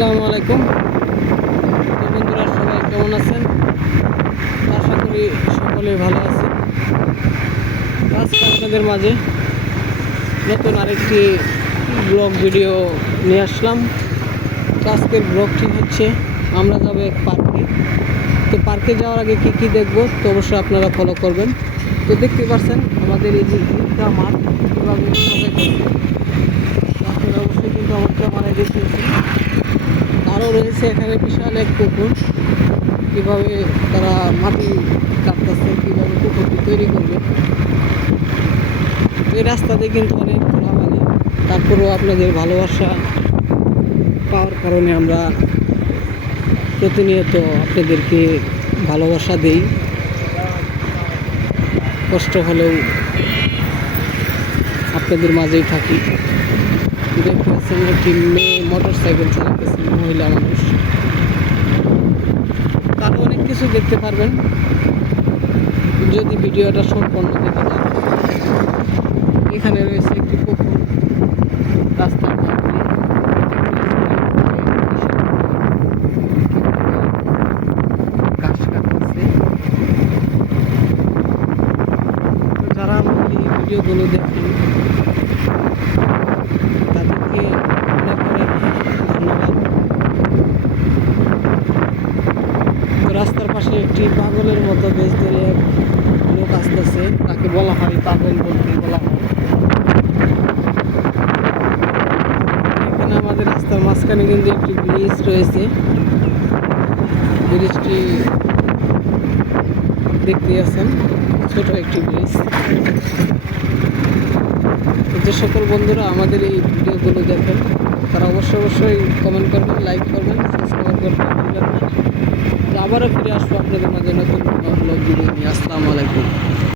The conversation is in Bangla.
আসসালামু আলাইকুম। তো বন্ধুরা, সবাই কেমন আছেন? আশা করি সকলেই ভালো আছেন। আজকে আপনাদের মাঝে নতুন আরেকটি ব্লগ ভিডিও নিয়ে আসলাম। তো আজকের ব্লগটি হচ্ছে, আমরা যাব এক পার্কে। তো পার্কে যাওয়ার আগে কী কী দেখব, তো অবশ্যই আপনারা ফলো করবেন। তো দেখতে পাচ্ছেন, আমাদের এই যে মাঠ, কীভাবে সাজাইতেছে তো আপনারা অবশ্যই কিন্তু আমাকে আমার দেখতেছেন আরও রয়েছে এখানে বিশাল এক পুকুর। কীভাবে তারা মাটি কাটতেছে, কীভাবে পুকুরটি তৈরি করবে। এই রাস্তাতে কিন্তু অনেক ধুলাবালি তারপরেও আপনাদের ভালোবাসা পাওয়ার কারণে আমরা প্রতিনিয়ত আপনাদেরকে ভালোবাসা দেই। কষ্ট হলেও আপনাদের মাঝেই থাকি। দেখতে পাচ্ছেন একটি মেয়ে মোটর সাইকেল চালাতেছে মহিলা মানুষ তারও অনেক কিছু দেখতে পারবেন যদি ভিডিওটা সম্পন্ন দেখে যান এখানে রয়েছে একটি পুকুর রাস্তার যারা আমাদের এই ভিডিওগুলো দেখেন তাদেরকে ধন্যবাদ। রাস্তার পাশে একটি পাগলের মতো বেশ ধরে এক লোক আসতেছে, তাকে বলা হয় পাগল বলতে বলা হয়। এখানে আমাদের রাস্তার মাঝখানে কিন্তু একটি ব্রিজ রয়েছে। ব্রিজটি দেখতে আছেন, ছোট একটি ব্রিজ। যে সকল বন্ধুরা আমাদের এই ভিডিওগুলো দেখেন, তারা অবশ্যই অবশ্যই কমেন্ট করবেন লাইক করবেন সাবস্ক্রাইব করতে ভুলবেন না। তো আবারও ফিরে আসব আপনাদের মাঝে নতুন ব্লগ ভিডিও নিয়ে। আসসালামু আলাইকুম।